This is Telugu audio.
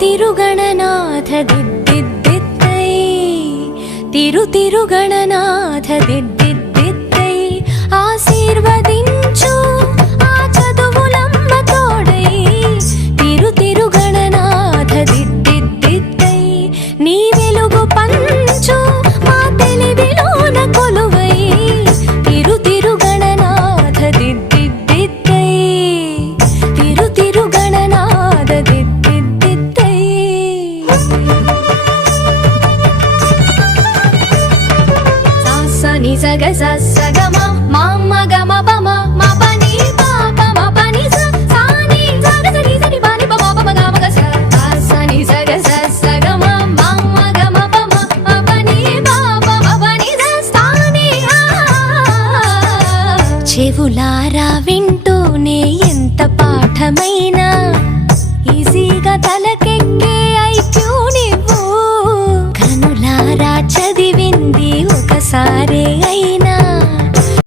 తిరుగణనాథ దిద్దిద్దిత్తై తిరుగణనాథ దిద్దిద్దిత్తై ఆశీర్వదించు ఆ చదువులమ్మ తోడై తిరుగణనాథ దిద్దిద్దిత్తై నీ వెలుగు పంచు మా తెలివిలోన కొలువై తిరుగణనాథ దిద్దిద్దిత్తై తిరుగణనాథ దిద్దిద్దిత్తై సాసని సగ సగమ మామ గమ పమ మ పని పాప మ పని స సాని సగ సని సని పని పమ పమ గమ గ స సాసని సగ సగమ మామ గమ పమ మ పని పాప మ పని స సాని చెవులారా వింటూనే ఎంత పాఠమైనా ఈజీగా తలకెక్కే